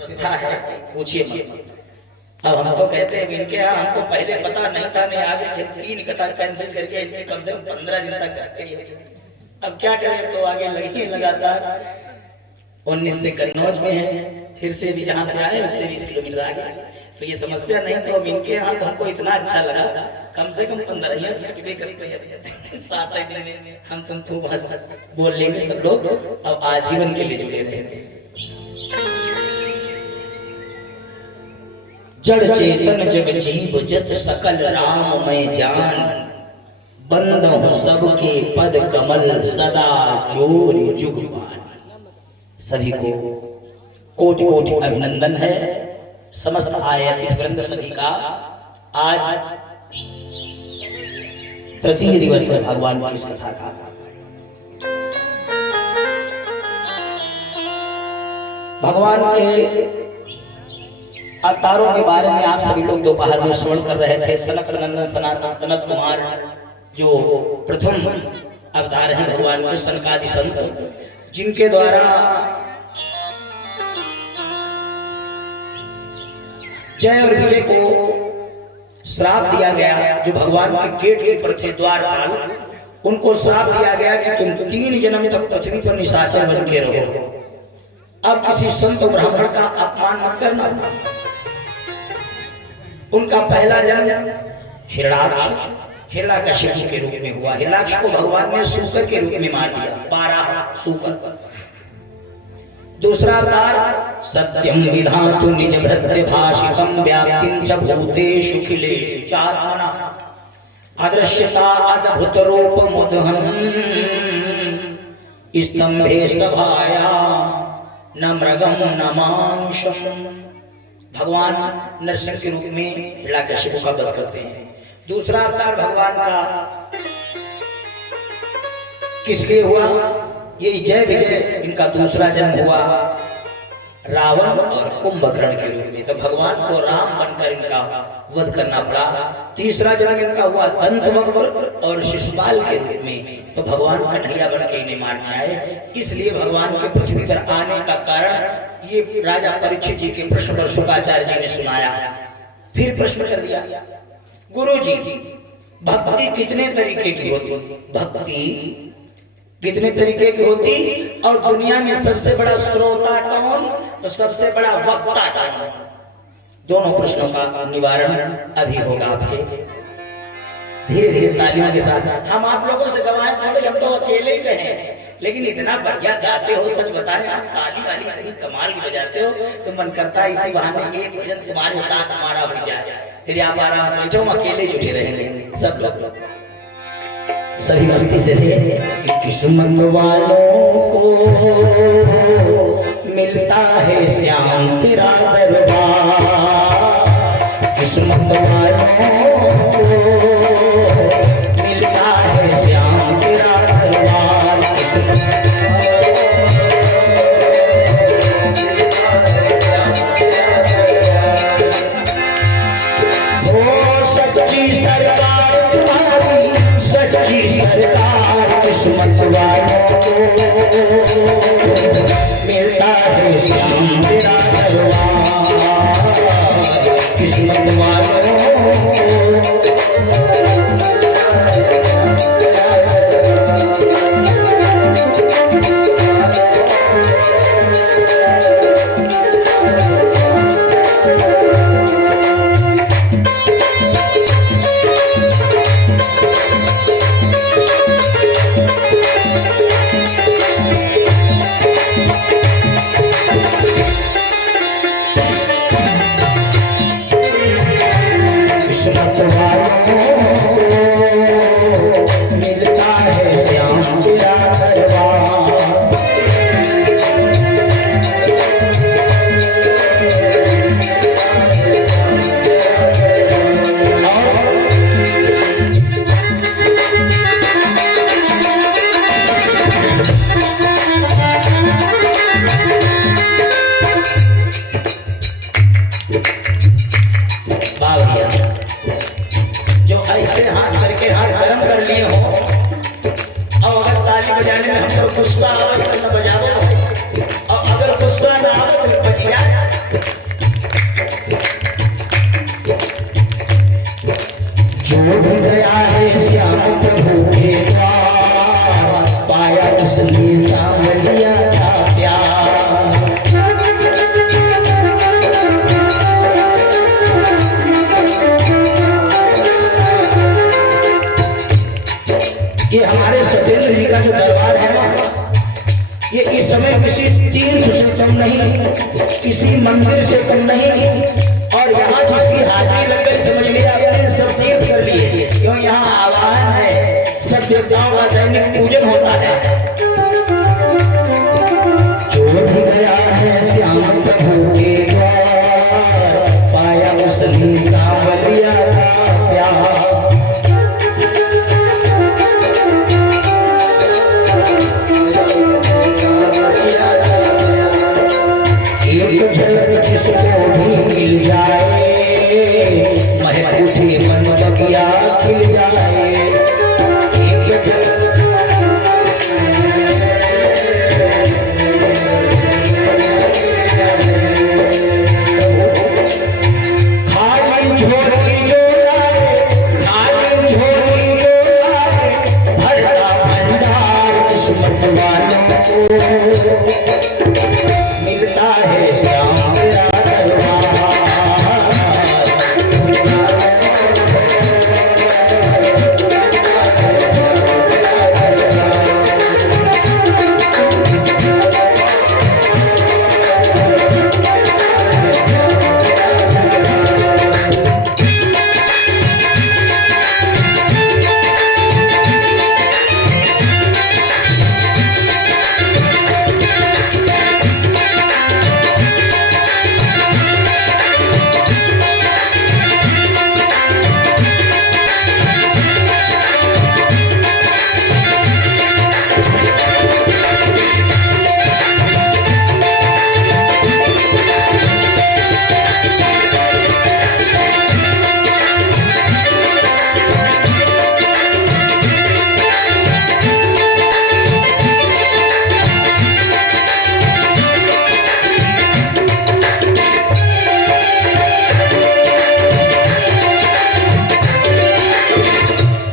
व्यवस्था है, पूछिए मत। अब हम तो कहते हैं इनके यहाँ हमको पहले पता नहीं था, नहीं आगे जब 3 कथा कैंसिल करके इनके कम से कम 15 दिन तक करते हैं। अब क्या करें, तो आगे लगी लगातार 19 से कन्नौज में है, फिर से भी जहाँ से आए उससे 20 किलोमीटर आगे। तो ये समस्या नहीं, तो अब इनके यहाँ तो हमको इतना अच्छा लगा, कम से कम 15 कटवे करते हैं 7 दिन में हम तुम खूब हंस बोल लेंगे सब लोग। अब आजीवन के लिए जुड़े रहे। जड़ चेतन जग जीव जत सकल राम मैं जान, बंद हूँ सबके पद कमल सदा जोर जुगपान। सभी को कोटि कोटि अभिनंदन है। समस्त आयतित वृंद सभी का आज तृतीय दिवस है भगवान की इस कथा का। भगवान के अवतारों के बारे में आप सभी लोग दोपहर में श्रवण कर रहे थे। सनक सनंदन सनातन सनत कुमार जो प्रथम अवतार हैं भगवान के, सनकादि संत, जिनके द्वारा जय और विजय को श्राप दिया गया। जो भगवान के गेट के ऊपर थे द्वारपाल, उनको श्राप दिया गया कि तुम 3 जन्म तक पृथ्वी पर निशाचर बन के रहो। अब किसी संत ब्राह्मण का अपमान मत करना। उनका पहला जन्म हिरणाक्ष हिरण्यकशिपु के रूप में हुआ। हिरणाक्ष को भगवान ने सूकर के रूप में मार दिया, 12 सूकर। दूसरा अवतार सत्यम विधातु निज भृत्य भाषितम व्याप्तिं च भूतेषु खिलेषु चात्मना अदृश्यता अद्भुत रूप मुदहन स्तंभे सभाया न मृगम न मानुषम। भगवान नरसिंह के रूप में हिरण्यकशिपु का वध करते हैं। दूसरा अवतार भगवान का किस लिए हुआ? ये जय विजय इनका दूसरा जन्म हुआ रावण और कुंभकर्ण के रूप में। तो भगवान को राम बनकर इनका वध करना पड़ा। तीसरा जन्म इनका हुआ दंतवक्र और शिशुपाल के रूप में। तो भगवान कन्हैया बन के इन्हें मारने आए। इसलिए भगवान के पृथ्वी पर आने का कारण ये राजा परीक्षित जी के प्रश्न पर शुक्राचार्य जी ने सुनाया। फिर प्रश्न कर दिया, गुरु जी भक्ति कितने तरीके की होती? भक्ति कितने तरीके की होती और दुनिया में सबसे बड़ा श्रोता कौन और सबसे बड़ा वक्ता कौन? दोनों प्रश्नों का निवारण अभी होगा आपके। धीरे धीरे तालियों के साथ हम आप लोगों से गवाएं थोड़े, हम तो अकेले ही कहें, लेकिन इतना बढ़िया गाते हो, सच बताएं आप ताली वाली इतनी कमाल की बजाते हो, तो मन करता है इसी बहाने एक भजन तुम्हारे साथ हमारा भी जाए। फिर आप आराम से बैठो, हम अकेले जुटे रहेंगे सब लोग। सभी मस्ती से किस्मत वालों को मिलता है श्याम तेरा दरबार। किस्मत वालों को मिलता है श्याम तेरा दरबार। ओ सच्ची सरकार तुम्हारी, सच्ची सरकार किस्मत वालों को मिलता है श्याम तेरा दरबार। किस्मत वालों कम नहीं, किसी मंदिर से कम नहीं। और यहाँ जिसकी हाजिरी लग गई समझ लिया आपने सब तीर्थ कर लिए, क्यों यहाँ आवाहन है, सब देवताओं का दैनिक पूजन होता है। जो भी गया है श्याम प्रभु के द्वार, पाया उसने सांवलिया का प्यार। एक झलक जिसको भी मिल जाए, महक उठे मन बगिया खिल जाए। एक खाली झोली जो लाए, खाली झोली जो लाए, भरता भंडार किस्मत वालों को मिलता है श्याम तेरा दरबार।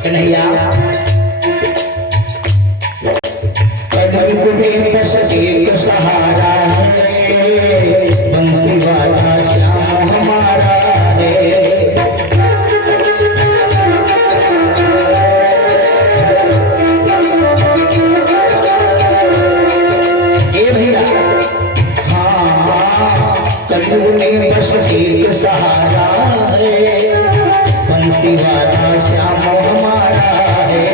कन्हैया कलयुग में बस एक सहारा है, बंसी वाला श्याम हमारा है। ए भैया हाँ, कलयुग में बस एक सहारा है, बंसी वाला श्याम हमारा है।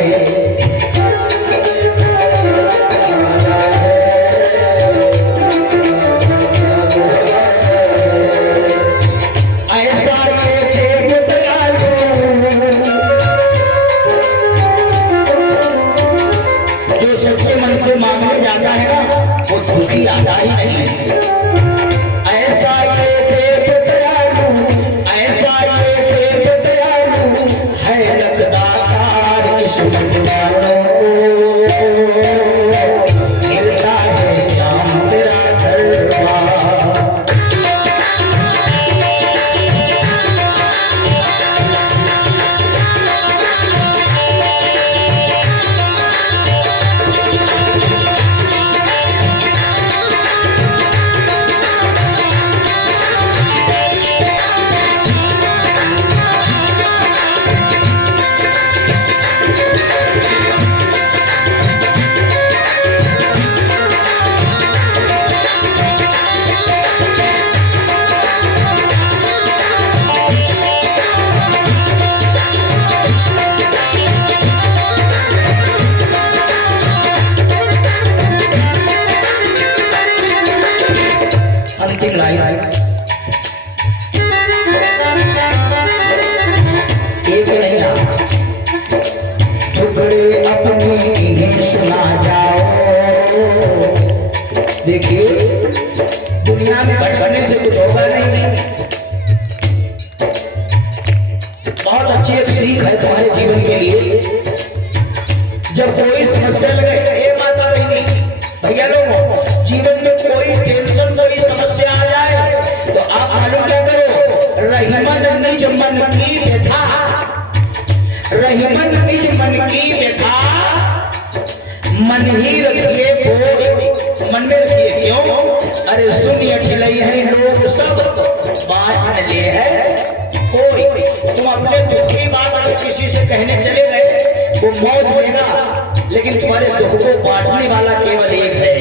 ऐसा ये देव दयालु, जो सच्चे मन से मांगने जाता है ना, वो दुखी आता ही नहीं। ऐसा ये देव दयालु, ऐसा ये देव दयालु है, रखदातार किस्मत वालों को मिलता है श्याम तेरा दरबार। अंतिम लाइन एक नैया टुकड़े अपने इन्हें सुना जाओ। देखिए दुनिया में भटकने से कुछ होगा नहीं। बहुत अच्छी एक सीख है तुम्हारे जीवन के लिए। जब कोई समस्या लगे, ए माता बहनी भैया लोगों, जीवन में कोई टेंशन कोई समस्या आ जाए तो आप मालूम क्या करो, रहीमन निज मन की व्यथा, रहीमन निज मन की व्यथा मन ही रखिए कोई, मन में रखिए क्यों, अरे सुनिए ठिलई है लोग सब बांट ले है कोई। तुम अपने दुख की बात अगर किसी से कहने चले गए वो मौज लेगा, लेकिन तुम्हारे दुख को बांटने वाला केवल एक है।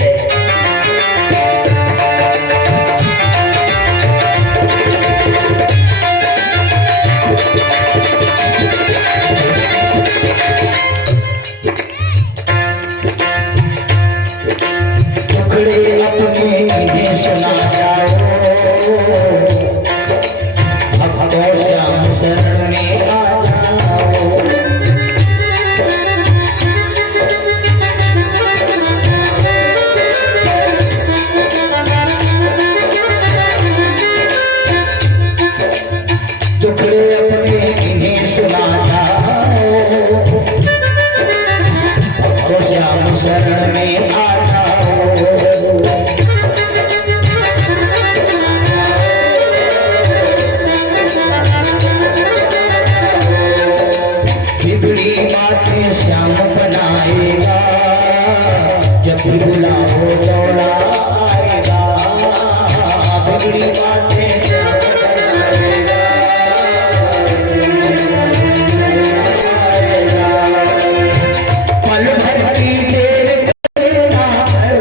अधूरी बातें पल भर की देर करेना,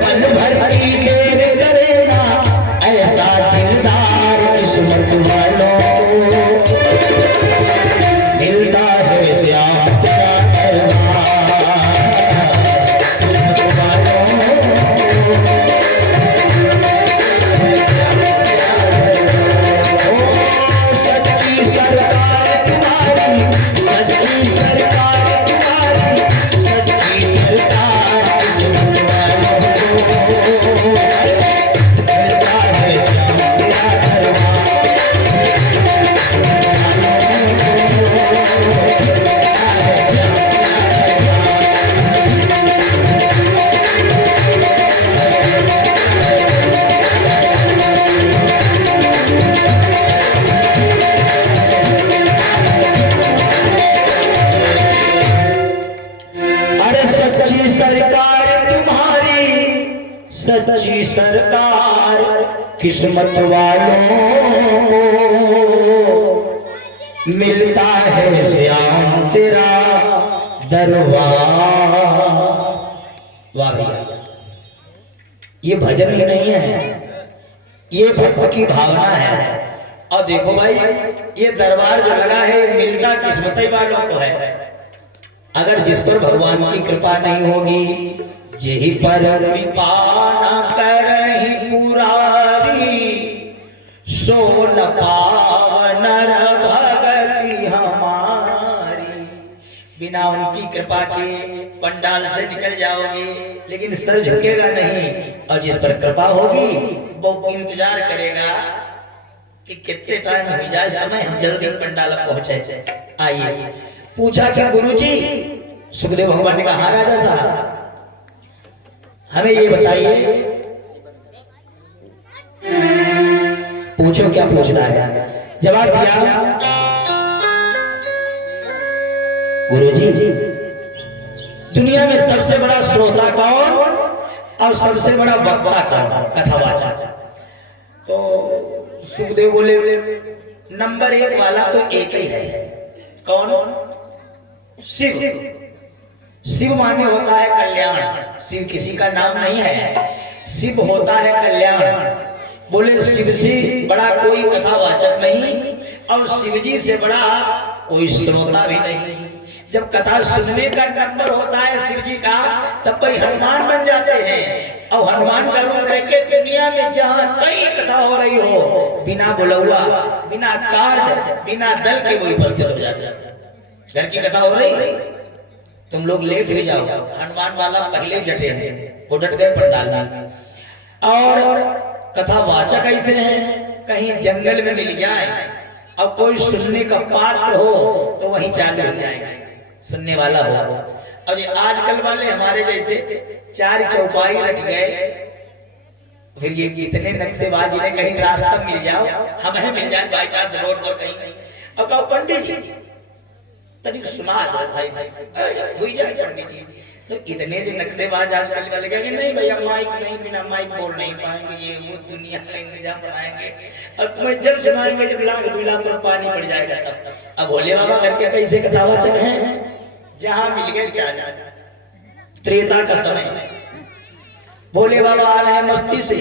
पल भर की देर करेना, ऐसा दिलदार किस्मत वालों को मिलता है श्याम तेरा दरबार। किस्मत वालों सच्ची सरकार तुम्हारी, सच्ची सरकार तुम्हारी, सच्ची सरकार किस्मत वालों को मिलता है श्याम तेरा दरबार। किस्मत अरे सच्ची सरकार तुम्हारी, सच्ची सरकार किस्मत वालों को मिलता है श्याम तेरा दरबार। वाह भैया, ये भजन ही नहीं है, ये भक्त की भावना है। और देखो भाई, ये दरबार जो लगा है मिलता किस्मत वालों को है। अगर जिस पर भगवान की कृपा नहीं होगी, जेहि पर कृपा न करहि पुरारी, सो न पावन भगति हमारी। बिना उनकी कृपा के पंडाल से निकल जाओगे लेकिन सर झुकेगा नहीं, और जिस पर कृपा होगी वो इंतजार करेगा कि कितने टाइम हो जाए, समय हम जल्दी पंडाल पहुंचे। आइए, पूछा कि गुरुजी, सुखदेव भगवान ने कहा हाँ राजा साहब, हमें ये बताइए, पूछो क्या पूछना है। जवाब दिया, गुरुजी दुनिया में सबसे बड़ा श्रोता कौन और सबसे बड़ा वक्ता कौन, कथावाचक। तो सुखदेव बोले नंबर 1 वाला तो एक ही है। कौन? शिव। शिव माने होता है कल्याण। शिव किसी का नाम नहीं है, शिव होता है कल्याण। बोले शिव से बड़ा कोई कथावाचक नहीं और शिव जी से बड़ा कोई श्रोता भी नहीं। जब कथा सुनने का नंबर होता है शिव जी का, तब कोई हनुमान बन जाते हैं। और हनुमान का रूप लेके दुनिया में जहाँ कई कथा हो रही हो, बिना बुलौआ, बिना कार्ड, बिना दल के वो उपस्थित हो जाते हैं। घर की कथा हो रही, तुम लोग लेट हो जाओ, हनुमान वाला पहले डटे हैं, वो डट गए पंडाल में। और कथावाचक ऐसे हैं, कहीं जंगल में मिल जाए और कोई सुनने का पात्र हो तो वहीं चालू हो जाएगा, सुनने वाला हो। और ये आजकल वाले हमारे जैसे 4 चौपाई रट गए, फिर ये इतने नक्शेबाज ने कहीं रास्ता मिल जाओ, हमें मिल जाए बाई चांस रोड पर कहीं, और कहो पंडित जी तनिक सुना दो भाई, हुई जाए पंडित जी। तो इतने जो नक्शेबाज आजकल वाले कहेंगे नहीं भैया माइक नहीं, बिना माइक बोल नहीं पाएंगे, ये वो दुनिया का इंतजाम बनाएंगे और तुम्हें जब सुनाएंगे जब लाख 2 लाख पर पानी पड़ जाएगा तब। अब भोले बाबा करके कैसे कथावाचक हैं, जहां मिल गए चाचा, त्रेता का समय, भोले बाबा आ रहे हैं मस्ती से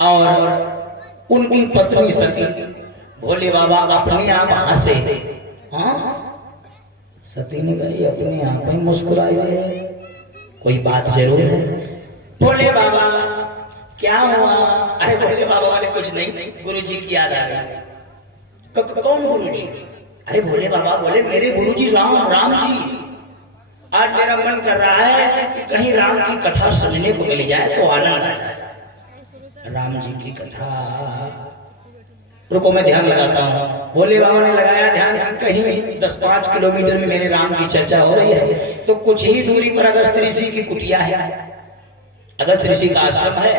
और उनकी पत्नी सती, भोले बाबा अपने आप हंसे। हाँ, सती ने कही अपने आप ही मुस्कुराई रहे, कोई बात जरूर है। भोले बाबा क्या हुआ? अरे भोले बाबा वाले कुछ नहीं, गुरुजी की याद आ गई। कौन गुरुजी? अरे भोले बाबा बोले मेरे गुरुजी राम जी, आज मेरा मन कर रहा है कि कहीं राम की कथा सुनने को मिल जाए तो आनंद आ जाए। राम जी की कथा, रुको मैं ध्यान लगाता हूँ। भोले बाबा ने लगाया ध्यान, कहीं 10-5 किलोमीटर में मेरे राम की चर्चा हो रही है, तो कुछ ही दूरी पर अगस्त ऋषि की कुटिया है, अगस्त ऋषि का आश्रम है,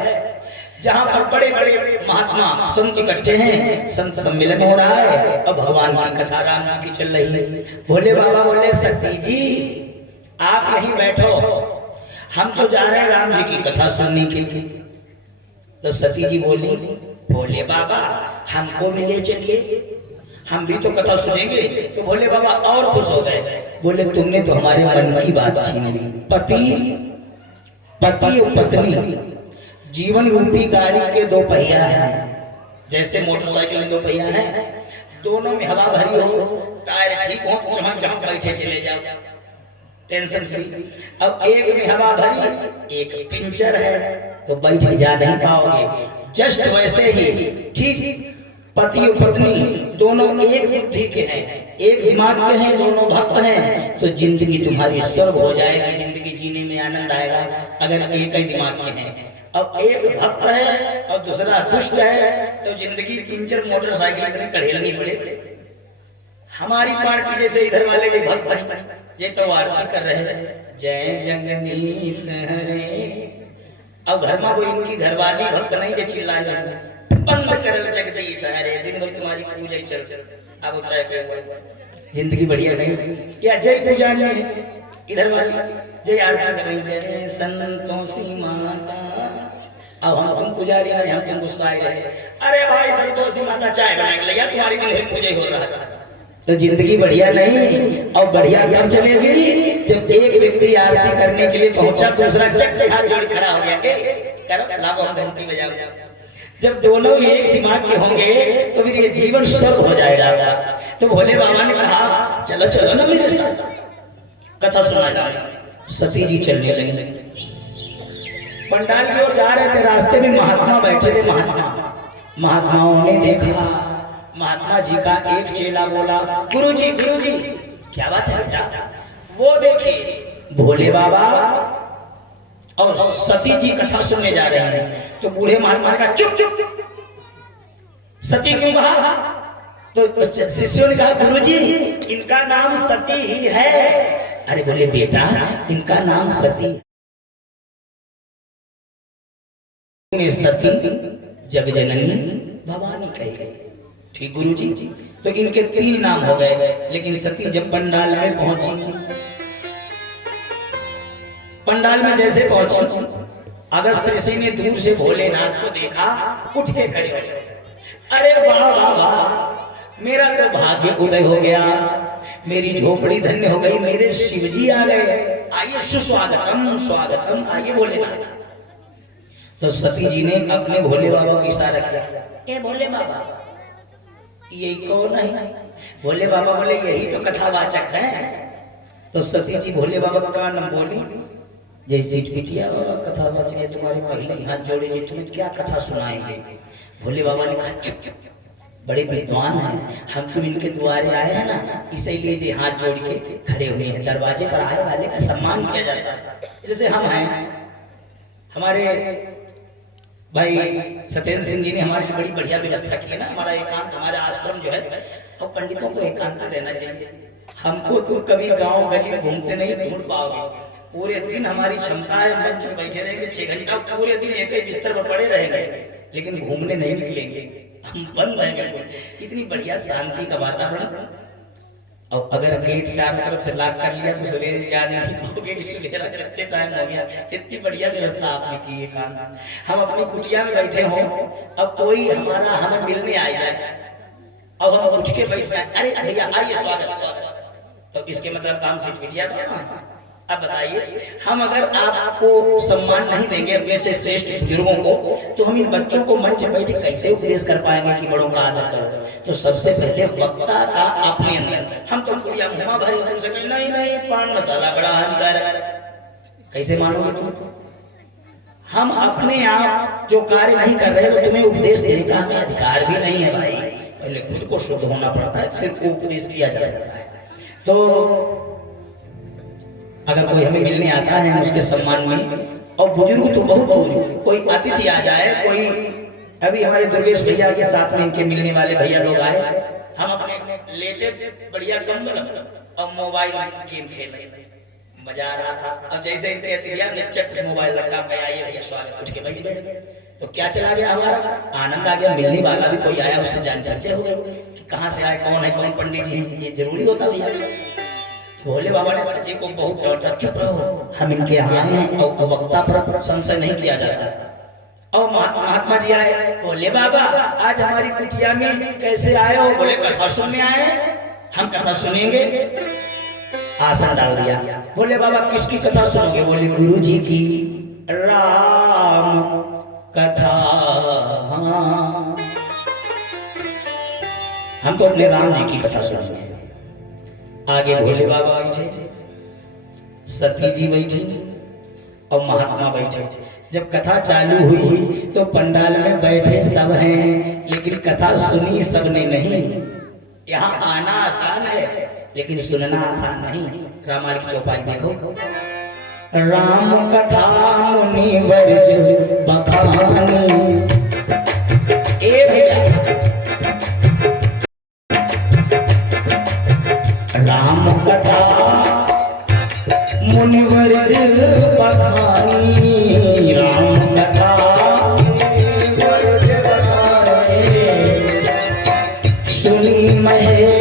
जहाँ पर बड़े बड़े महात्मा संत इकट्ठे हैं, संत सम्मेलन हो रहा है और भगवान की कथा राम जी की चल रही है। भोले बाबा बोले सती जी आप यहीं बैठो, हम तो जा रहे हैं राम जी की कथा सुनने के लिए। तो सती जी बोली, भोले बाबा हमको भी ले चलिए, हम भी तो कथा सुनेंगे। तो भोले बाबा और खुश हो गए, बोले तुमने तो हमारे मन की बात छीन ली। पति और पत्नी जीवन रूपी गाड़ी के दो पहिया हैं, जैसे मोटरसाइकिल में दो पहिया हैं, दोनों में हवा भरी हो, टायर ठीक हो तो जहां जहां बैठे चले जाओ, टेंशन फ्री। अब एक में हवा भरी, एक पिंचर है, तो बैठ के जा नहीं पाओगे। जस्ट वैसे ही ठीक पति और पत्नी दोनों एक बुद्धि के हैं, एक दिमाग के हैं, दोनों भक्त हैं, तो जिंदगी तुम्हारी स्वर्ग हो जाएगी, जिंदगी जीने में आनंद आएगा अगर एक ही दिमाग के हैं। अब एक भक्त है और दूसरा दुष्ट है, तो जिंदगी पिंचर मोटरसाइकिल इतनी कढ़ेलनी पड़ेगी। हमारी पार्टी जैसे इधर वाले के भक्त हैं, ये तो आरती कर रहे हैं, जय जगदीश हरे। अब घर में कोई इनकी घरवाली भक्त नहीं जो चिल्ला जाए, बंद करो जगदीश हरे, दिन भर तुम्हारी पूजा ही चल। अब चाहे पे जिंदगी बढ़िया नहीं, या जय पूजा इधर वाली जय आरती कर रही, जय संतोषी माता। अब हम तुम पुजारी नहीं, हम तुम गुस्साए रहे, अरे भाई संतोषी माता चाय बनाए लिया, तुम्हारी दिन पूजा ही हो रहा है। तो जिंदगी बढ़िया नहीं, और बढ़िया कब चलेगी जब एक व्यक्ति आरती करने के लिए पहुंचा, दूसरा चट के हाथ जोड़ खड़ा हो गया, करो लाओ हम घंटी बजाओ। जब दोनों ही एक दिमाग के होंगे तो फिर ये जीवन स्वर्ग हो जाएगा। तो भोले बाबा ने कहा चलो चलो ना मेरे साथ कथा सुनाना। सती जी चलने लगी, पंडाल की ओर जा रहे थे, रास्ते में महात्मा बैठे थे। महात्माओं ने देखा, महात्मा जी का एक चेला बोला, गुरुजी क्या बात है बेटा? वो देखिए भोले बाबा और सती जी कथा सुनने जा रहे हैं। तो बूढ़े महात्मा का चुप, सती क्यों कहा? तो शिष्यों ने कहा गुरुजी इनका नाम सती ही है। अरे बोले बेटा इनका नाम सती, सती जगजननी भवानी कही गई। ठीक गुरुजी, तो इनके 3 नाम हो गए। लेकिन सती जब पंडाल में पहुंची, पंडाल में जैसे पहुंची, अगस्त ऋषि ने दूर से भोलेनाथ को देखा, उठ के खड़े हो गए। अरे वाह वाह वाह, मेरा तो भाग्य उदय हो गया, मेरी झोपड़ी धन्य हो गई, मेरे शिवजी आ गए, आइए सुस्वागतम स्वागतम, आइए भोलेनाथ। तो सती जी ने अपने भोले बाबा को इशारा किया, ए भोले बाबा यही कौन है? भोले बाबा बोले यही तो कथावाचक है। तो सती जी भोले बाबा का नाम बोली, जैसे पिटिया बाबा कथावाचक है, तुम्हारे पहले हाथ जोड़े जी, तुम्हें क्या कथा सुनाएंगे? भोले बाबा ने कहा बड़े विद्वान हैं, हम तो इनके द्वारे आए हैं ना, इसीलिए ये हाथ जोड़ के खड़े हुए हैं। दरवाजे पर आए वाले का सम्मान किया जाता है। जैसे हम हैं, हमारे भाई सत्येंद्र सिंह जी ने हमारी बड़ी बढ़िया व्यवस्था की है ना, हमारा एकांत, हमारा आश्रम जो है, और पंडितों को एकांत रहना चाहिए। हमको तुम कभी गांव गली घूमते नहीं ढूंढ पाओगे, पूरे दिन हमारी क्षमता है मंच में बैठे रहेंगे 6 घंटा, पूरे दिन एक ही बिस्तर पर पड़े रहेंगे, लेकिन घूमने नहीं निकलेंगे, हम बंद रहेंगे। इतनी बढ़िया शांति का वातावरण, और अगर गेट चारों तरफ से लॉक कर लिया तो सवेरे जा नहीं पाओगे कि सवेरा कितने टाइम हो गया। इतनी बढ़िया व्यवस्था आपने की है। काम हम अपनी कुटिया में बैठे हों, अब कोई हमारा हमें मिलने आ जाए, अब हम उठ के बैठ जाए, अरे भैया आइए स्वागत स्वागत, तो इसके मतलब काम से कुटिया था। अब बताइए, हम अगर आपको सम्मान नहीं देंगे अपने से श्रेष्ठ बुजुर्गों को, तो हम इन बच्चों को मंच पर बैठ कैसे उपदेश कर पाएंगे कि बड़ों का आदर करो? तो सबसे पहले वक्ता का अपने अंदर, हम तो पूरी मुँह भरी तुमसे कहें नहीं नहीं पान मसाला बड़ा हानिकारक, कैसे मानोगे तुम? हम अपने आप जो कार्य नहीं कर रहे वो तुम्हें उपदेश देने का हमें अधिकार भी नहीं है भाई। पहले खुद को शुद्ध होना पड़ता है, फिर उपदेश किया जा सकता है। तो अगर कोई हमें मिलने आता है हम उसके सम्मान में, और बुजुर्ग तो बहुत दूर, कोई अतिथि आ जाए, कोई अभी हमारे दुर्गेश भैया के साथ में इनके मिलने वाले भैया लोग आए, हम अपने लेटे बढ़िया कंबल और मोबाइल गेम खेल रहे, मजा आ रहा था। अब जैसे इनके अतिथियां ने चट मोबाइल रखा, मैं आइए भैया स्वागत, उठ के बैठ गए, तो क्या चला गया हमारा आनंद आ गया। मिलने वाला भी कोई आया, उससे जान परिचय हो गई कि कहाँ से आए, कौन है, कौन पंडित जी हैं, ये जरूरी होता भैया। भोले बाबा ने सती को बहुत डांटा, चुप रहो, हम इनके यहाँ हैं, और वक्ता पर संशय नहीं किया जाता। और महात्मा जी आए, बोले बाबा आज हमारी कुटिया में कैसे आए हो? बोले कथा सुनने आए, हम कथा सुनेंगे। आसन डाल दिया। बोले बाबा किसकी कथा सुनोगे? बोले गुरु जी की राम कथा। हम तो अपने राम जी की कथा सुनेंगे। आगे भोले बाबा बैठे, सती जी बैठी और महात्मा बैठे। जब कथा चालू हुई तो पंडाल में बैठे सब हैं, लेकिन कथा सुनी सबने नहीं। यहाँ आना आसान है लेकिन सुनना आसान नहीं। रामायण की चौपाई देखो, राम कथा मुनि वर्ज बखानी। ए भैया, राम कथा मुनि वर्ज बखानी, राम कथा सुनी महेश।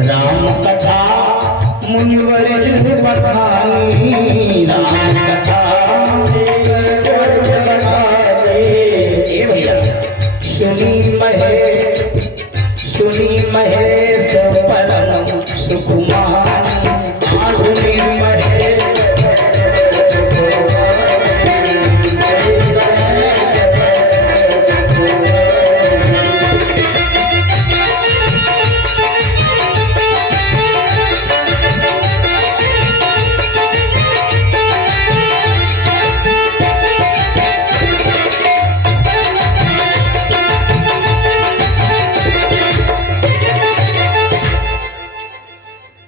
राम कथा मुनिवर्ज बखानी, राम कथा भैया सुनी महेश परम सुकुमार। सुनी महेश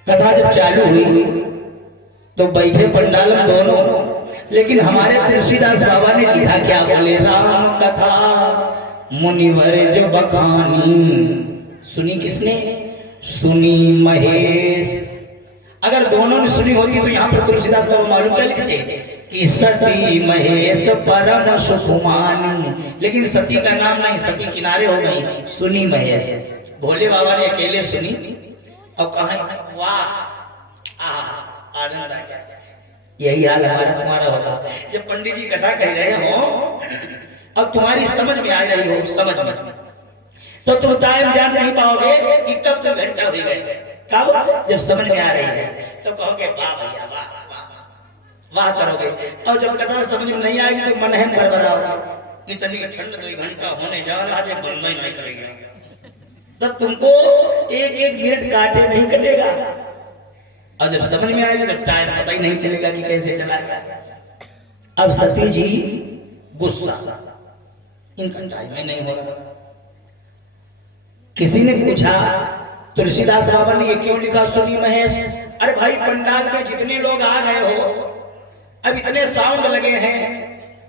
कथा जब चालू हुई तो बैठे पंडाल में दोनों, लेकिन हमारे तुलसीदास बाबा ने लिखा क्या? बोले राम कथा मुनिवर्ज बखानी। सुनी किसने? सुनी महेश। अगर दोनों ने सुनी होती तो यहाँ पर तुलसीदास बाबा मालूम क्या लिखते कि सती महेश परम सुकुमानी, लेकिन सती का नाम नहीं, सती किनारे हो गई, सुनी महेश। भोले बाबा ने अकेले सुनी और कहा वाह आनंद आ गया। यही हाल हमारा तुम्हारा होगा। जब पंडित जी कथा कह रहे हो अब तुम्हारी समझ में आ रही हो, समझ में तो तुम टाइम जान नहीं पाओगे कि कब तो घंटा हो गए। कब? जब समझ में आ रही है तो कहोगे वाह भैया वाह वाह वाह करोगे। और जब कथा समझ में नहीं आएगी तो मन है बरबराओगे, इतनी ठंड 2 घंटा होने जा रहा है, बंद ही नहीं करेगा। तब तुमको एक मिनट काटे नहीं कटेगा। और जब समझ में आएगा तो टाइम पता ही नहीं चलेगा कि कैसे चला गया। अब सती जी गुस्सा, इनका टाइम ही नहीं होगा। किसी ने पूछा तुलसीदास बाबा ने ये क्यों लिखा सुनी महेश? अरे भाई पंडाल में जितने लोग आ गए हो, अब इतने साउंड लगे हैं,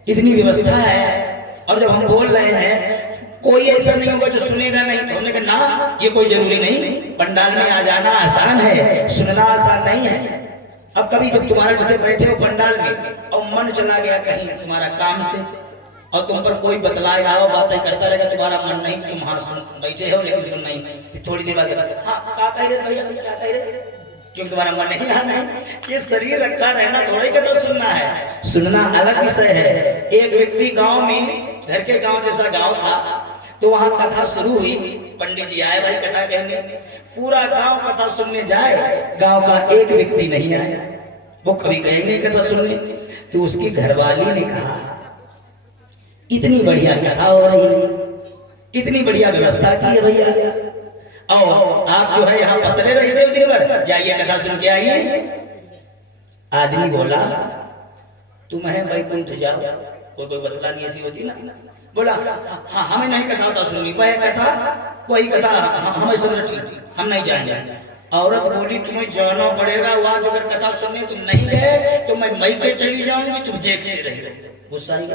इतनी व्यवस्था है, और जब हम बोल रहे हैं कोई ऐसा नहीं होगा जो सुनेगा नहीं। तो हमने कहा ना, ये कोई जरूरी नहीं, पंडाल में आ जाना आसान है, सुनना आसान नहीं है। अब कभी जब तुम्हारे जैसे बैठे हो पंडाल में और मन चला गया कहीं तुम्हारा काम से और तुम पर कोई बतलाए आओ, बातें करता रहेगा, तुम्हारा मन नहीं, तुम हाँ सुन बैठे हो लेकिन सुन नहीं, फिर थोड़ी देर बाद हाँ क्या कह रहे भैया, तुम क्या कह रहे, क्योंकि तुम्हारा मन नहीं आना है। ये शरीर रखा रहना थोड़ा ही कदर सुनना है, सुनना अलग विषय है। एक व्यक्ति गांव में, घर के गांव जैसा गांव था, तो वहां कथा शुरू हुई, पंडित जी आए भाई कथा कहने, पूरा गांव कथा सुनने जाए, गांव का एक व्यक्ति नहीं आया, वो कभी गए नहीं कथा सुनने। तो उसकी घरवाली ने कहा इतनी बढ़िया कथा हो रही है, इतनी बढ़िया व्यवस्था की है भैया, और आप जो है यहाँ पसरे रहते हो दिन भर, जाइए कथा सुन के आइए। आदमी बोला तुम है वैकुंठ जाओ, कोई कोई बतलानी ऐसी होती ना। बोला हाँ हमें नहीं कथा होता सुननी, वह कथा वही कथा हमें समझ ठीक, हम नहीं जाएंगे। औरत बोली तुम्हें जाना पड़ेगा वहां, अगर कथा सुनने तुम नहीं गए तो मैं मई के चली जाऊंगी, तुम देखते रहे। गुस्सा ही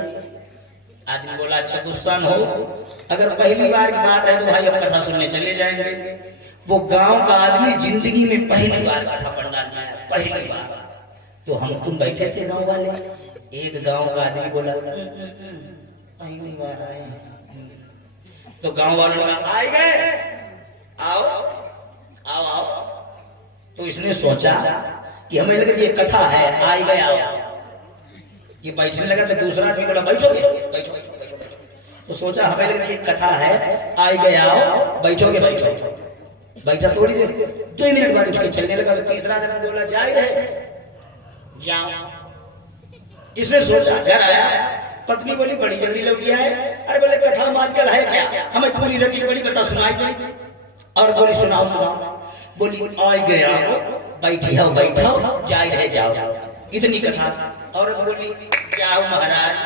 आदमी बोला अच्छा गुस्सा न हो, अगर पहली बार की बात है तो भाई अब कथा सुनने चले जाएंगे। वो गांव का आदमी जिंदगी में पहली बार कथा पंडाल में आया, पहली बार। तो हम तुम बैठे थे गांव वाले, एक गांव का आदमी बोला पहली बार आए। तो गांव वालों ने कहा आए गए, आओ आओ आओ। तो इसने सोचा कि हमें लगा ये कथा है, आए गए आओ। ये बैठने लगा तो दूसरा आदमी बोला बैठोगे, बैठो बैठो। तो सोचा हमें लगा ये कथा है, आए गए आओ, बैठोगे बैठो। बैठा थोड़ी देर, 2 मिनट बाद उसके चलने लगा। तो तीसरा आदमी बोला जा ही रहे, जाओ। इसने सोचा, घर आया, पत्नी बोली बड़ी जल्दी लौटी आए। अरे बोले कथा आजकल है क्या, हमें पूरी रटी बड़ी बता सुनाई गई। और बोली सुनाओ सुनाओ। बोली आए गया बैठी हो बैठो, जा रहे जाओ, इतनी कथा। औरत बोली जाओ महाराज,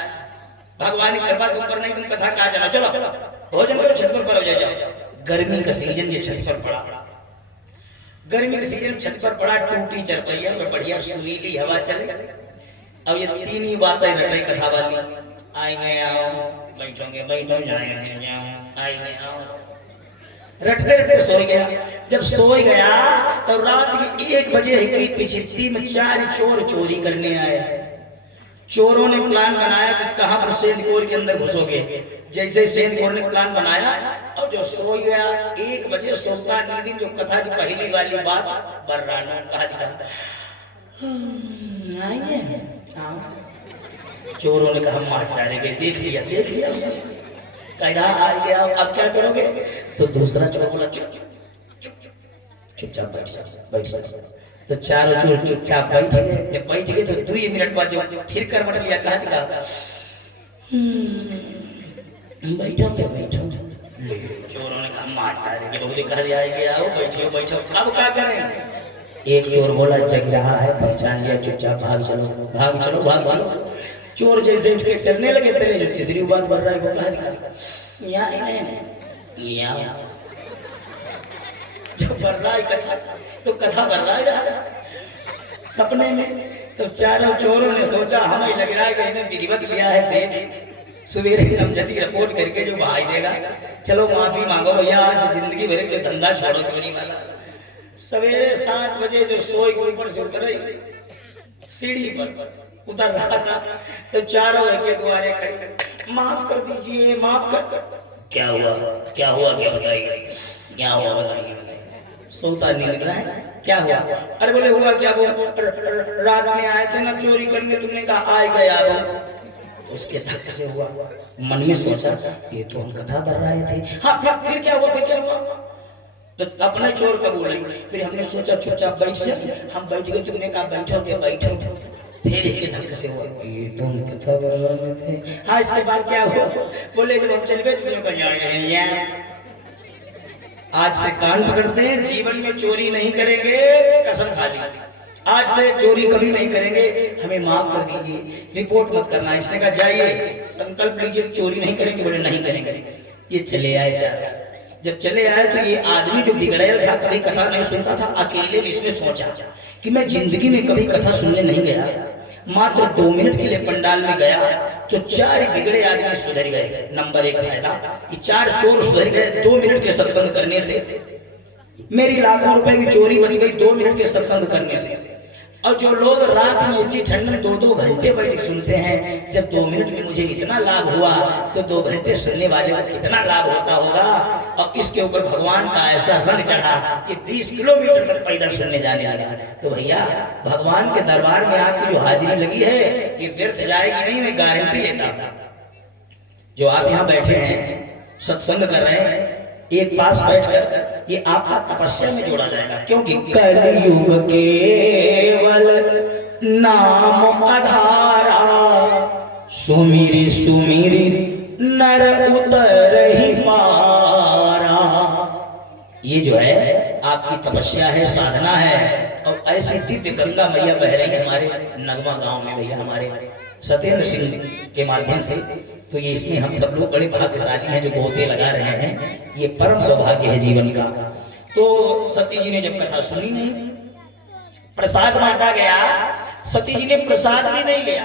भगवान की कृपा तुम पर नहीं, तुम कथा कहा जाना, चलो भोजन करो छत पर हो जाओ। गर्मी का सीजन ये छत पर पड़ा, गर्मी का सीजन छत पर पड़ा, टूटी चरपैया में बढ़िया सुरीली हवा चले। अब ये 3 ही बातें रटे कथा वाली, आएंगे आओ, बैठोगे बैठो, जाएंगे जाओ, आएंगे आओ। रटते रटते सो गया। जब सो गया तो रात के 1 बजे की पिछिती में 4 चोर चोरी करने आए। चोरों ने प्लान बनाया कि कहां पर सेंध कोर के अंदर घुसोगे। जैसे सेंध कोर ने प्लान बनाया और जो सो गया 1 बजे सोता नींद, जो कथा की पहली वाली बात बर्राना कहा। चोरों ने कहा मार डालेंगे, देख लिया उसने, कह रहा आ गया अब क्या करोगे। तो दूसरा चोर बोला चुपचाप बैठ जा। तो चारों चोर चुपचाप बैठ गए। जब बैठ गए तो 2 मिनट बाद जो फिर करवट लिया, कहा बैठो। चोरों ने कहा मार डालेंगे, बहुत कहा दिया आओ बैठो। अब क्या करें। एक चोर बोला जग रहा है, पहचान लिया, चुपचाप भाग चलो। चोर जैसे उठ के चलने लगे, तेरे जो तीसरी बात बढ़ रहा है वो कहा जब बढ़ रहा है कथा, तो कथा बढ़ रहा है सपने में। तो चारों चोरों ने सोचा हमें लग रहा है कि इन्हें विधिवत लिया है, देख सवेरे नमजदी रिपोर्ट करके जो भाई देगा, चलो माफी मांगो भैया, आज जिंदगी भर जो धंधा छोड़ो चोरी वाला। सवेरे 7 बजे जो सोई के ऊपर से उतरे, सीढ़ी पर उतर रहा था, तो चारों के द्वारे खड़े, माफ कर दीजिए, माफ कर। क्या हुआ क्या बताइए, क्या हुआ बताइए। सोता नींद रहा है, क्या हुआ। अरे बोले हुआ क्या, वो रात में आए थे ना चोरी करने, तुमने कहा आए गए आप। उसके धक्के से हुआ, मन में सोचा ये तो हम कथा कर रहे थे। हाँ फिर क्या हुआ। तो अपने चोर का बोले। फिर हमने सोचा चुपचाप बैठ जाए, हम बैठ गए, तुमने कहा बैठो। फिर एक धक्के से हुआ ये तो हम कथा कर रहे थे। हाँ इसके बाद क्या हुआ। बोले जब हम चल गए तुमने कहा जाए, आज से कान पकड़ते हैं, जीवन में चोरी नहीं करेंगे, कसम खा ली, आज से चोरी कभी नहीं करेंगे, हमें माफ कर दीजिए, रिपोर्ट मत करना। इसने कहा जाइए संकल्प लीजिए चोरी नहीं करेंगे। बोले नहीं करेंगे। ये चले आए चार। जब चले आए तो ये आदमी जो बिगड़ेल था, कभी कथा नहीं सुनता था, अकेले में इसने सोचा कि मैं जिंदगी में कभी कथा सुनने नहीं गया, मात्र 2 मिनट के लिए पंडाल में गया तो 4 बिगड़े आदमी सुधर गए। नंबर 1 फायदा कि 4 चोर सुधर गए 2 मिनट के सत्संग करने से। मेरी लाखों रुपए की चोरी बच गई 2 मिनट के सत्संग करने से। और जो लोग रात में इसी ठंड में 2-2 घंटे बैठ के सुनते हैं, जब 2 मिनट में मुझे इतना लाभ हुआ तो 2 घंटे सुनने वाले को कितना लाभ होता होगा। और इसके ऊपर भगवान का ऐसा रंग चढ़ा कि 20 किलोमीटर तक पैदल सुनने जाने लगा। तो भैया भगवान के दरबार में आपकी जो हाजिरी लगी है ये व्यर्थ जाएगी नहीं, मैं गारंटी लेता हूं। जो आप यहाँ बैठे हैं सत्संग कर रहे हैं, एक पास बैठकर ये आपका तपस्या में जोड़ा जाएगा, क्योंकि कलयुग केवल नाम आधारा, सुमिरी नर उतर ही पारा। ये जो है आपकी तपस्या है, साधना है, और ऐसी दिव्य गंगा मैया बह रही है हमारे नगमा गांव में भैया, हमारे सत्येंद्र सिंह के माध्यम से। तो ये इसमें हम सब लोग बड़े भाग्यशाली हैं जो गोते लगा रहे हैं, ये परम सौभाग्य है जीवन का। तो सती जी ने जब कथा सुनी नहीं, प्रसाद बांटा गया, सती जी ने प्रसाद भी नहीं लिया।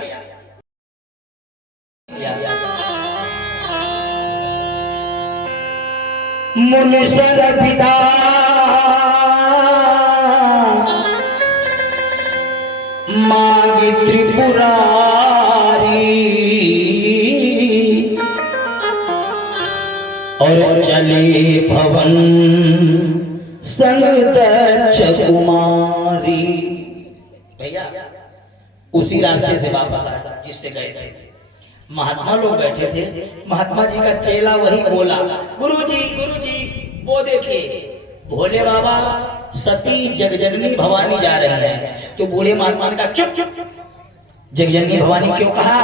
मुनिसन पिता मांगी त्रिपुरारी, और चले भवन संग दक्ष कुमारी। भैया उसी रास्ते से वापस आया जिससे गए थे। महात्मा लोग बैठे थे, महात्मा जी का चेला वही बोला, गुरुजी वो देखिए भोले बाबा सती जगजननी भवानी जा रही है। तो बूढ़े महात्मा ने कहा चुप, जगजननी भवानी क्यों कहा,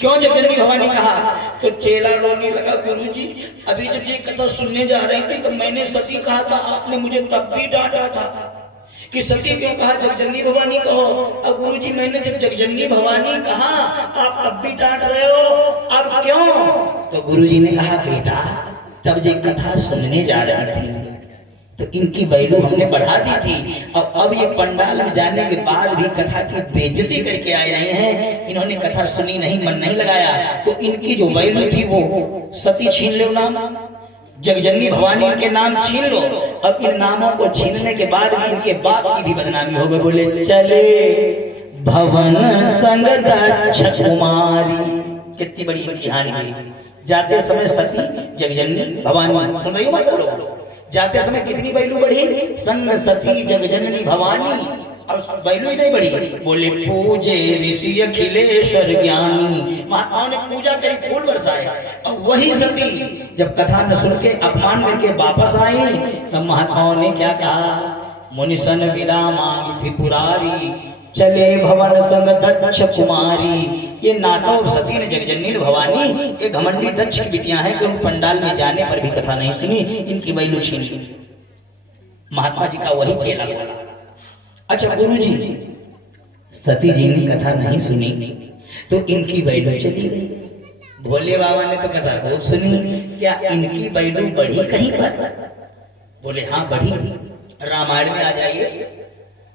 क्यों जगजननी भवानी कहा? तो चेला रोने लगा, गुरुजी अभी जब ये कथा सुनने जा रही थी तो मैंने सती कहा था, आपने मुझे तब भी डांटा था कि सती क्यों कहा, जगजननी भवानी कहो। अब गुरुजी मैंने जब जगजननी भवानी कहा आप अब भी डांट रहे हो, अब क्यों? तो गुरुजी ने कहा बेटा तब ये कथा सुनने जा रही थी तो इनकी वैल्यू हमने बढ़ा दी थी, और अब ये पंडाल में जाने के बाद भी कथा की बेइज्जती करके आए रहे हैं। इन्होंने कथा सुनी नहीं, मन नहीं लगाया, तो इनकी जो वैल्यू थी वो सती छीन लो नाम, जगजननी भवानी इनके नाम छीन लो। अब इन नामों को छीनने के बाद भी इनके बाप की भी बदनामी हो गई। बोले चले भवन संग दक्ष कुमारी, कितनी बड़ी इनकी हानि है। जाते समय सती जगजननी भवानी, सुन रही हो माता लोग, जाते समय कितनी वैल्यू बढ़ी, संग सती जगजननी भवानी, अब वैल्यू ही नहीं बढ़ी। बोले पूजे ऋषि अखिलेश्वर ज्ञानी, महात्माओं ने पूजा करी, फूल बरसाए, और वही सती जब कथा न सुन के अपमान करके वापस आई तब महात्माओं ने क्या कहा, मुनिसन विदा मांगी त्रिपुरारी, चले भवन संग दक्ष कुमारी। ये नाता सती ने जगजननी भवानी ये घमंडी दक्ष की बिटियां हैं कि उन पंडाल में जाने पर भी कथा नहीं सुनी, इनकी वैल्यू छीन ली। महात्मा जी का वही चेला बोला, अच्छा गुरुजी सती जी ने कथा नहीं सुनी तो इनकी वैल्यू चली गई। भोले बाबा ने तो कथा खूब सुनी, क्या इनकी वैल्यू बढ़ी कहीं पर? बोले हाँ बढ़ी। रामायण में आ जाइए,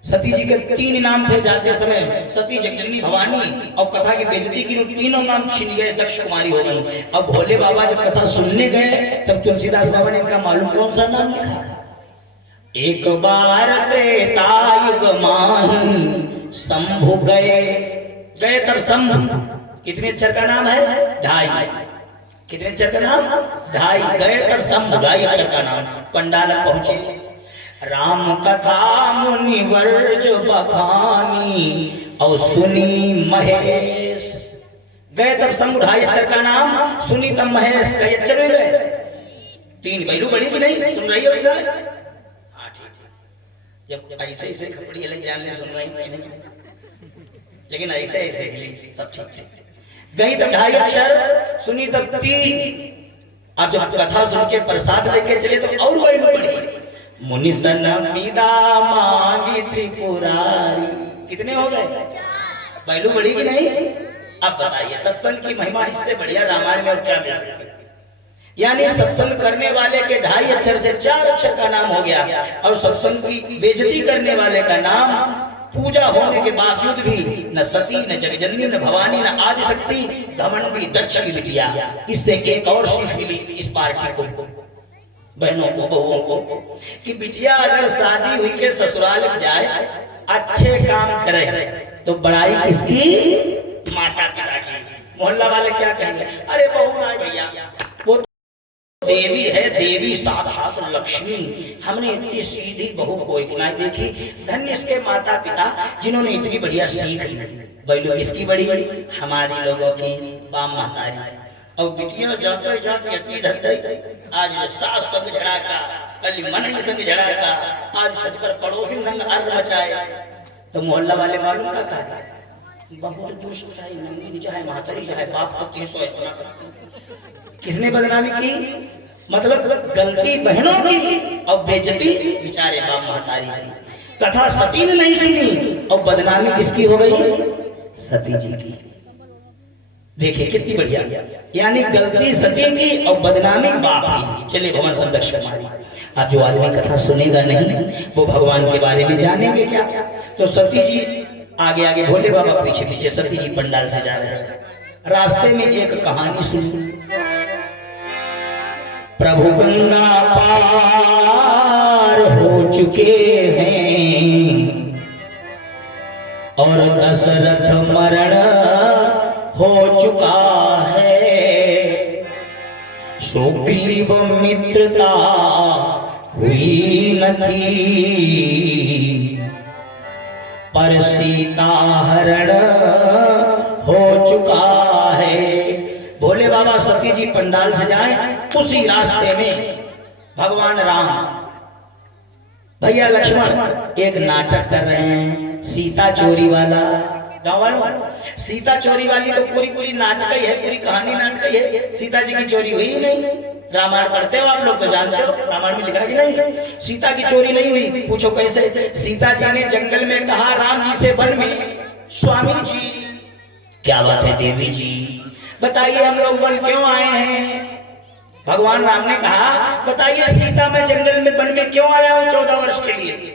सती जी के 3 नाम थे जाते समय, सती जगजननी भवानी, और कथा की बेइज्जती की तीनों नाम छीन गए, दक्ष कुमारी हो गई। अब भोले बाबा जब कथा सुनने गए तब तुलसीदास बाबा ने इनका मालूम कौन सा नाम लिखा, एक बार त्रेतायुग माही शंभु गए तब शंभु, कितने अक्षर का नाम है? 2.5। कितने अक्षर का नाम? 2.5। गए तब शंभु, 2.5 अक्षर का नाम। पंडाल पहुंचे, राम कथा मुनि वर्ज बखानी और सुनी महेश। गए तब शंभु, 2.5 अक्षर का नाम, सुनी तब महेश, कई अक्षर हो गए? 3। वैल्यू बढ़ी कि नहीं? सुन रही हो इधर? हाँ ठीक है। जब ऐसे ऐसे खपड़ी अलग जान ले सुन रही नहीं, लेकिन ऐसे ऐसे हिली सब ठीक। गई तब 2.5 अक्षर, सुनी तब 3। अब जब कथा सुन के प्रसाद लेके चले तो और वैल्यू बढ़ी, मुनिसन विदा मांगी त्रिपुरारी। कितने हो गए? वैल्यू बढ़ी कि नहीं? अब बताइए सत्संग की महिमा इससे बढ़िया रामायण में और क्या मिल सकती है? यानी सत्संग करने वाले के 2.5 अक्षर से 4 अक्षर का नाम हो गया, और सत्संग की बेइज्जती करने वाले का नाम पूजा होने के बावजूद भी न सती न जगजननी न भवानी न आदिशक्ति, घमंडी दक्ष की बिटिया। इससे एक और सीख मिली इस पार्टी को, बहनों को, बहुओं को, कि बिटिया अगर शादी हुई के ससुराल में जाए, अच्छे काम करे तो बड़ाई किसकी? माता पिता की। मोहल्ला वाले क्या कहेंगे, अरे बहू ना भैया वो देवी है, देवी साक्षात लक्ष्मी, हमने इतनी सीधी बहू कोई नहीं देखी। धन्य इसके माता पिता जिन्होंने इतनी बढ़िया सीख ली। वैल्यू किसकी बड़ी? हमारी लोगों की, बाम महतारी। और बिटियां जाते जाते इतनी धरती, आज सास संग झड़ा का, कल मन संग झड़ा का, आज छत पर पड़ोसी संग अर्र मचाए। तो मोहल्ला वाले मालूम का कहा, बहुत दुष्ट है, नंगी चाहे महतारी चाहे बाप तो 300 इतना करते। किसने बदनामी की? मतलब गलती बहनों की और बेइज्जती बेचारे बाप महतारी की। कथा सती ने नहीं सुनी और बदनामी किसकी हो गई? सती जी की। देखिए कितनी बढ़िया, यानी गलती सती की और बदनामी बाप की। चलिए भगवान सब दर्शन मारी। अब जो आदमी कथा सुनेगा नहीं वो भगवान के बारे में जानेंगे क्या? तो सती जी आगे आगे, भोले बाबा पीछे पीछे, सती जी पंडाल से जा रहे हैं। रास्ते में एक कहानी सुनी। प्रभु गंगा पार हो चुके हैं और दशरथ मरण हो चुका है। सुग्रीव मित्रता हुई न थी पर सीता हरण हो चुका है। भोले बाबा सती जी पंडाल से जाए, उसी रास्ते में भगवान राम भैया लक्ष्मण एक नाटक कर रहे हैं, सीता चोरी वाला। गाँव वालों, सीता चोरी वाली तो पूरी पूरी नाटक ही है, पूरी कहानी नाटक ही है। सीता जी की चोरी हुई ही नहीं। रामायण पढ़ते हो आप लोग तो जानते हो, रामायण में लिखा कि नहीं सीता की चोरी नहीं हुई। पूछो कैसे? सीता जी ने जंगल में कहा राम जी से वन में, स्वामी जी क्या बात है देवी जी, बताइए हम लोग वन क्यों आए हैं? भगवान राम ने कहा बताइए सीता मैं जंगल में वन में क्यों आया हूँ 14 वर्ष के लिए?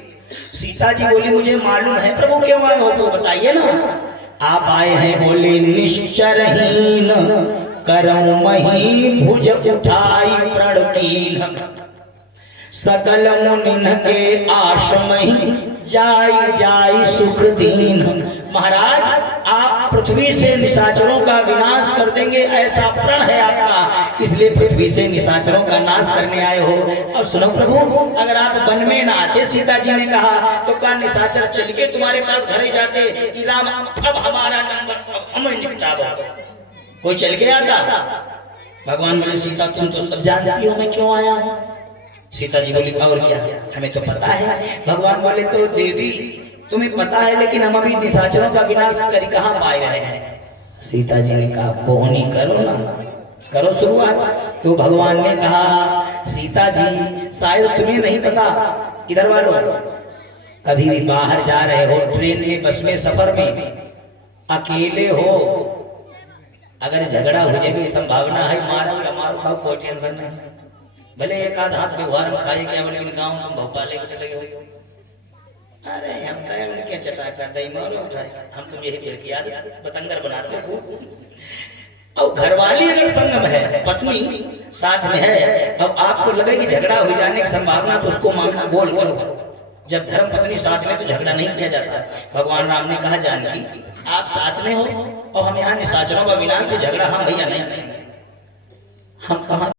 सीता जी बोली मुझे मालूम है प्रभु क्यों आए हो, तो बताइए ना। आप आए हैं बोले निश्चरहीन करऊं मही भुज उठाई प्रण कीन, सकल मुनिन के आश्रमहि जाई जाई सुख दीन। महाराज आप पृथ्वी से निशाचरों का विनाश कर देंगे ऐसा प्रण है आपका, इसलिए पृथ्वी से निशाचरों का नाश करने आए हो। अब सुनो प्रभु, अगर आप वन में ना आते, सीता जी ने कहा, तो क्या निशाचर चल के तुम्हारे पास घर ही जाते कि राम अब हमारा नंबर हमें निपटा दो? कोई चल के आता? भगवान बोले सीता तुम तो सब जानती हो मैं क्यों आया हूँ। सीता जी बोली और क्या, हमें तो पता है। भगवान बोले तो देवी तुम्हें पता है लेकिन हम अभी निशाचरों का विनाश कर कहाँ पाए रहे हैं। सीता जी ने कहा बोहनी करो ना, करो शुरुआत। तो भगवान ने कहा सीता जी शायद तुम्हें नहीं पता, इधर वालों कभी भी बाहर जा रहे हो, ट्रेन में बस में सफर में अकेले हो, अगर झगड़ा हो जाए संभावना है मारा मारो, कोई टेंशन नहीं, भले एक आध हाथ व्यवहार में खाए क्या, लेकिन गाँव में भोपाल लगे हो। अरे हम क्या चटा दही मारो, हम तुम यही देर की आदत बतंगर बनाते हो। और घरवाली अगर संग में है, पत्नी साथ में है, अब आपको लगे कि झगड़ा हो जाने की संभावना, तो उसको मामला बोल करो। जब धर्म पत्नी साथ में तो झगड़ा नहीं किया जाता। भगवान राम ने कहा जानकी आप साथ में हो और हम यहाँ निशाचरों का विनाश से झगड़ा हम भैया नहीं करेंगे। हम कहा